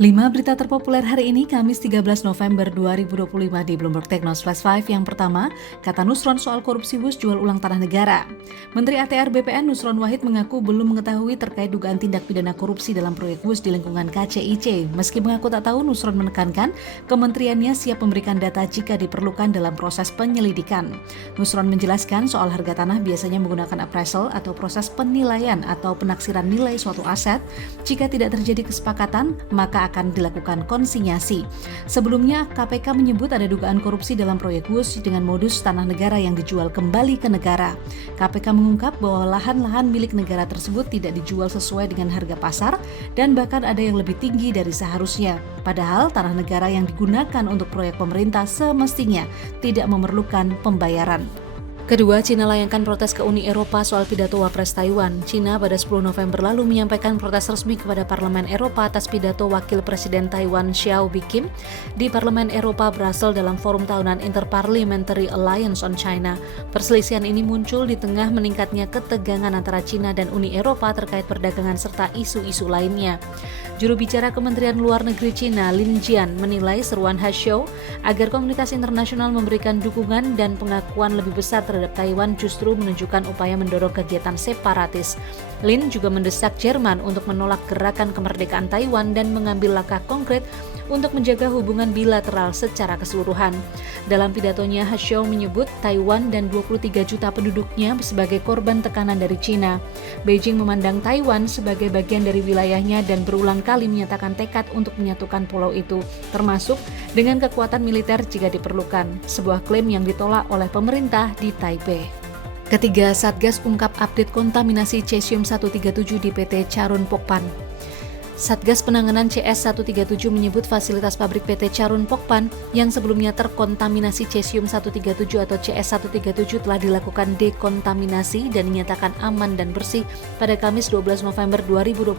5 berita terpopuler hari ini, Kamis 13 November 2025 di Bloomberg Technos Flash 5. Yang pertama, kata Nusron soal korupsi bus jual ulang tanah negara. Menteri ATR BPN Nusron Wahid mengaku belum mengetahui terkait dugaan tindak pidana korupsi dalam proyek bus di lingkungan KCIC. Meski mengaku tak tahu, Nusron menekankan kementeriannya siap memberikan data jika diperlukan dalam proses penyelidikan. Nusron menjelaskan soal harga tanah biasanya menggunakan appraisal atau proses penilaian atau penaksiran nilai suatu aset. Jika tidak terjadi kesepakatan, maka akan dilakukan konsinyasi. Sebelumnya, KPK menyebut ada dugaan korupsi dalam proyek bus dengan modus tanah negara yang dijual kembali ke negara. KPK mengungkap bahwa lahan-lahan milik negara tersebut tidak dijual sesuai dengan harga pasar dan bahkan ada yang lebih tinggi dari seharusnya. Padahal tanah negara yang digunakan untuk proyek pemerintah semestinya tidak memerlukan pembayaran. Kedua, Cina layangkan protes ke Uni Eropa soal pidato Wapres Taiwan. Cina pada 10 November lalu menyampaikan protes resmi kepada Parlemen Eropa atas pidato Wakil Presiden Taiwan Xiao Bikim di Parlemen Eropa Brussels dalam forum tahunan Interparliamentary Alliance on China. Perselisihan ini muncul di tengah meningkatnya ketegangan antara Cina dan Uni Eropa terkait perdagangan serta isu-isu lainnya. Juru bicara Kementerian Luar Negeri Cina, Lin Jian, menilai seruan Xiao agar komunitas internasional memberikan dukungan dan pengakuan lebih besar terhadap Taiwan justru menunjukkan upaya mendorong kegiatan separatis. Lin juga mendesak Jerman untuk menolak gerakan kemerdekaan Taiwan dan mengambil langkah konkret untuk menjaga hubungan bilateral secara keseluruhan. Dalam pidatonya, Xiao menyebut Taiwan dan 23 juta penduduknya sebagai korban tekanan dari Cina. Beijing memandang Taiwan sebagai bagian dari wilayahnya dan berulang kali menyatakan tekad untuk menyatukan pulau itu, termasuk dengan kekuatan militer jika diperlukan, sebuah klaim yang ditolak oleh pemerintah di Taipei. Ketiga, Satgas ungkap update kontaminasi cesium-137 di PT Charun Pokpan. Satgas Penanganan CS137 menyebut fasilitas pabrik PT Charun Pokpan yang sebelumnya terkontaminasi cesium-137 atau CS137 telah dilakukan dekontaminasi dan dinyatakan aman dan bersih pada Kamis 12 November 2025.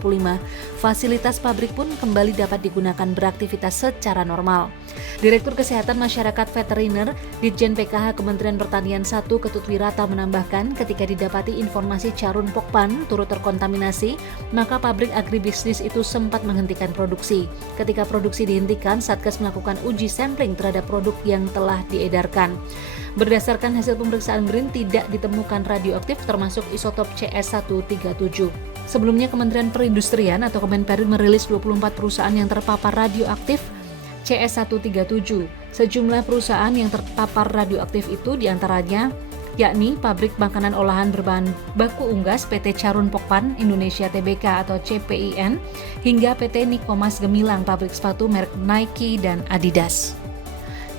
Fasilitas pabrik pun kembali dapat digunakan beraktivitas secara normal. Direktur Kesehatan Masyarakat Veteriner Ditjen PKH Kementerian Pertanian 1 Ketut Wirata menambahkan ketika didapati informasi Charun Pokpan turut terkontaminasi, maka pabrik agribisnis itu sempat menghentikan produksi. Ketika produksi dihentikan, Satgas melakukan uji sampling terhadap produk yang telah diedarkan. Berdasarkan hasil pemeriksaan BRIN, tidak ditemukan radioaktif termasuk isotop CS137. Sebelumnya, Kementerian Perindustrian atau Kemenperin merilis 24 perusahaan yang terpapar radioaktif CS137. Sejumlah perusahaan yang terpapar radioaktif itu diantaranya yakni pabrik makanan olahan berbahan baku unggas PT Charun Pokpan Indonesia Tbk atau CPIN hingga PT Nikomas Gemilang pabrik sepatu merek Nike dan Adidas.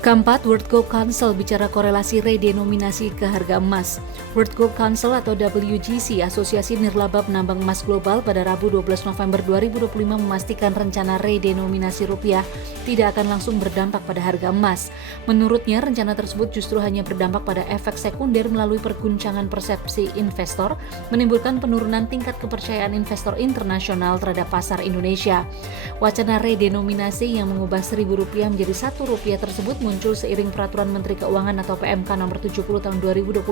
Keempat, World Gold Council bicara korelasi redenominasi ke harga emas. World Gold Council atau WGC, Asosiasi Nirlaba Penambang Emas Global pada Rabu 12 November 2025 memastikan rencana redenominasi rupiah tidak akan langsung berdampak pada harga emas. Menurutnya, rencana tersebut justru hanya berdampak pada efek sekunder melalui perguncangan persepsi investor, menimbulkan penurunan tingkat kepercayaan investor internasional terhadap pasar Indonesia. Wacana redenominasi yang mengubah Rp1.000 menjadi Rp1 tersebut muncul seiring Peraturan Menteri Keuangan atau PMK nomor 70 tahun 2025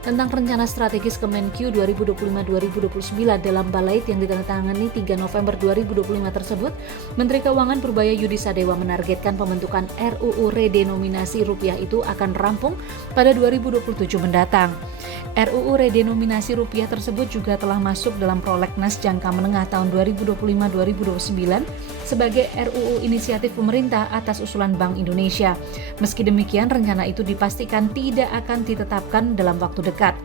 tentang rencana strategis Kemenq 2025-2029 dalam balait yang ditandatangani 3 November 2025 tersebut. Menteri Keuangan Purbaya Yudi Sadewa menargetkan pembentukan RUU redenominasi rupiah itu akan rampung pada 2027 mendatang. RUU redenominasi rupiah tersebut juga telah masuk dalam prolegnas jangka menengah tahun 2025-2029 sebagai RUU inisiatif pemerintah atas usulan Bank Indonesia. Meski demikian, rencana itu dipastikan tidak akan ditetapkan dalam waktu dekat.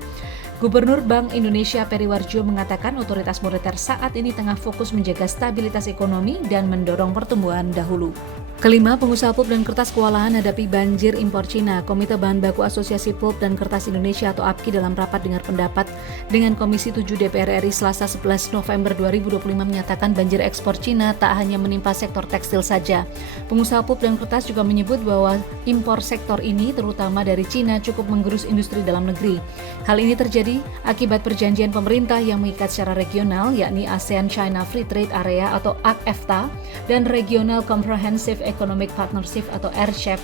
Gubernur Bank Indonesia Peri Warjio mengatakan otoritas moneter saat ini tengah fokus menjaga stabilitas ekonomi dan mendorong pertumbuhan dahulu. Kelima, pengusaha pulp dan kertas kewalahan hadapi banjir impor Cina. Komite Bahan Baku Asosiasi Pulp dan Kertas Indonesia atau APKI dalam rapat dengar pendapat dengan Komisi 7 DPR RI Selasa 11 November 2025 menyatakan banjir ekspor Cina tak hanya menimpa sektor tekstil saja. Pengusaha pulp dan kertas juga menyebut bahwa impor sektor ini terutama dari Cina cukup menggerus industri dalam negeri. Hal ini terjadi akibat perjanjian pemerintah yang mengikat secara regional yakni ASEAN China Free Trade Area atau ACFTA dan Regional Comprehensive Economic Partnership atau RCEP.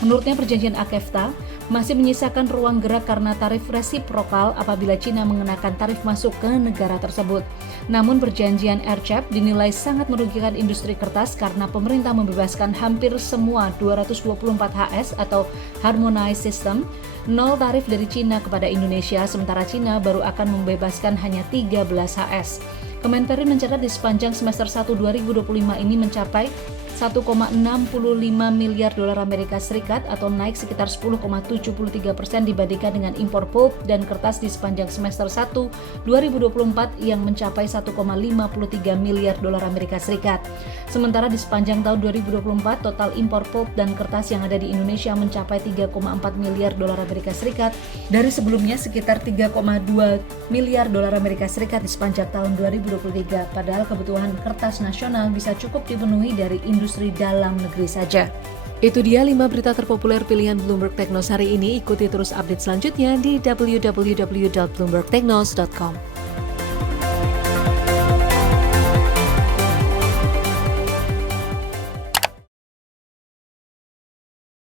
Menurutnya perjanjian ACEFTA masih menyisakan ruang gerak karena tarif resiprokal apabila Cina mengenakan tarif masuk ke negara tersebut. Namun perjanjian RCEP dinilai sangat merugikan industri kertas karena pemerintah membebaskan hampir semua 224 HS atau Harmonized System, nol tarif dari Cina kepada Indonesia, sementara Cina baru akan membebaskan hanya 13 HS. Kemenperin mencatat di sepanjang semester 1 2025 ini mencapai 1,65 miliar dolar Amerika Serikat atau naik sekitar 10,73% dibandingkan dengan impor pulp dan kertas di sepanjang semester 1 2024 yang mencapai 1,53 miliar dolar Amerika Serikat. Sementara di sepanjang tahun 2024 total impor pulp dan kertas yang ada di Indonesia mencapai 3,4 miliar dolar Amerika Serikat dari sebelumnya sekitar 3,2 miliar dolar Amerika Serikat di sepanjang tahun 2023. Padahal kebutuhan kertas nasional bisa cukup dipenuhi dari industri dalam negeri saja. Itu dia 5 berita terpopuler pilihan Bloomberg Technos hari ini. Ikuti terus update selanjutnya di www.bloombergtechnos.com.